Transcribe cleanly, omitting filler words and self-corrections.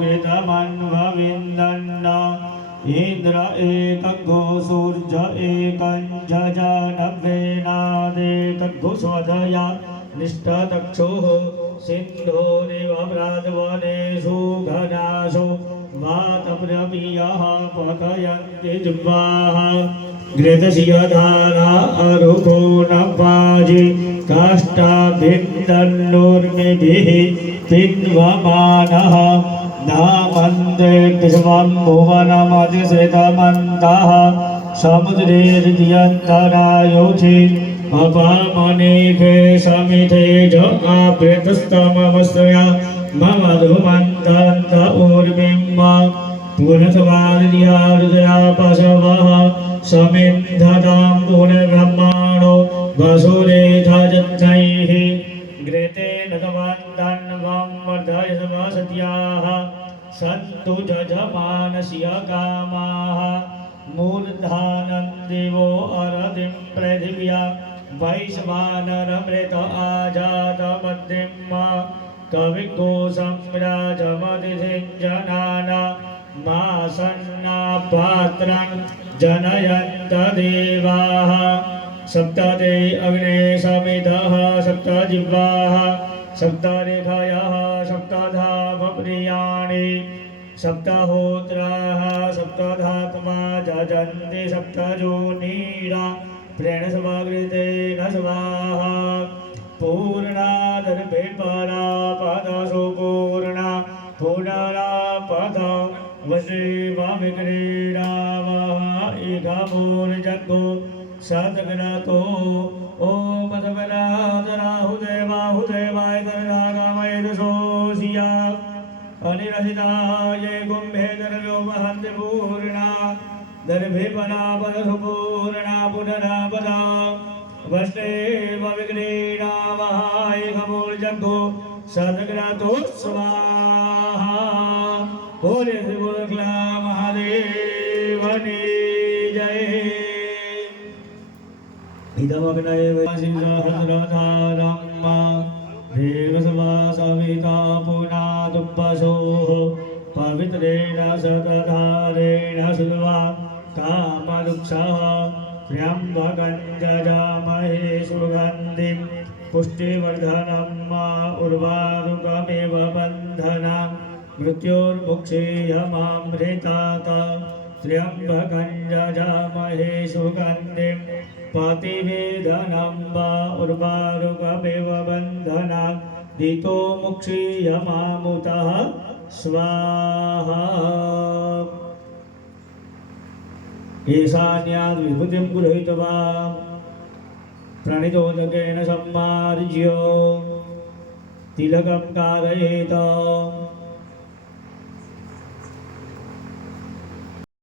कृतमन्वविन्दन्न इन्द्र एकघो सूर्य एकञ्जनव्येनादेकघो स्वधया निष्ठतक्षुः सिन्धोरिव व्रातवनेषु घनासो वातप्रवीयः पतयन्ति जिह्वाः घृतशियधारा अरुको नवाजि काष्ठाभिन्दन्नोर्मिभिः पिन्वमानः नामन्दे विश्वं भुवनमधिश्रितमन्तः समुद्रेर्यन्तरायोधि अपामनेके समिते च आप्यतस्तमवस्त्रया मम धुमन्तन्त ऊर्मिं पुनस्वार्या हृदया पशवः समिन्धतां पुनर्ब्रह्माणो वसुरेधजन्तैः घृतेन तवन्तन्वं वर्धयसवसत्याः सन्तु जजमानस्य कामाः मूर्धानन्दिवो अरतिं पृथिव्या वैश्वानरमृत आजातमद्रिं कविकोसम्राजमतिसिञ्जनाना मासन्ना पात्रं जनयन्त देवाः सप्तते अग्ने समितः सप्तजिह्वाः सप्तऋषयः सप्तधामप्रियाणि सप्तहोत्राः सप्तधात्मा जजन्ति सप्तजोनीरा प्रेणस्वकृतेन स्वाहा पूर्णादर्भे परापदसु पूर्णा पुनरापद वशीवविक्रीडावः इघमूर्जगो सद्ग्रतो ॐ मधुबलादराहुदेवाहुदेवाय दर्गागमयदसोऽसिया अनिरसिताय कुम्भे दर्भो वहन्ति पूर्णा दर्भे परापदसु पूर्णा पुनरापदा वष्टेव विक्रीडावः इघमूर्जगो सद्ग्रतो स्वाहा बोले श्री महादेवनी जय इदमग्नैवसिंहस्रधारम् देवसवासविता पुनादुपसोः पवित्रेण सतधारेण सुवा कामरुक्षः त्र्यम्बकं जजामहे सुगन्धिं पुष्टिवर्धनम् उर्वारुकमिव बन्धनं मृत्योर्मुक्षीयमामृतात् त्र्यम्बकं जजामहे सुगन्धिं पतिवेदनं वा उर्वारुकमिव बन्धनात् दितो मुक्षीयमामुतः स्वाहा ईशान्याद् विभूतिं गृहीत्वा प्रणितोदकेन सम्मार्ज्य तिलकं कारयेत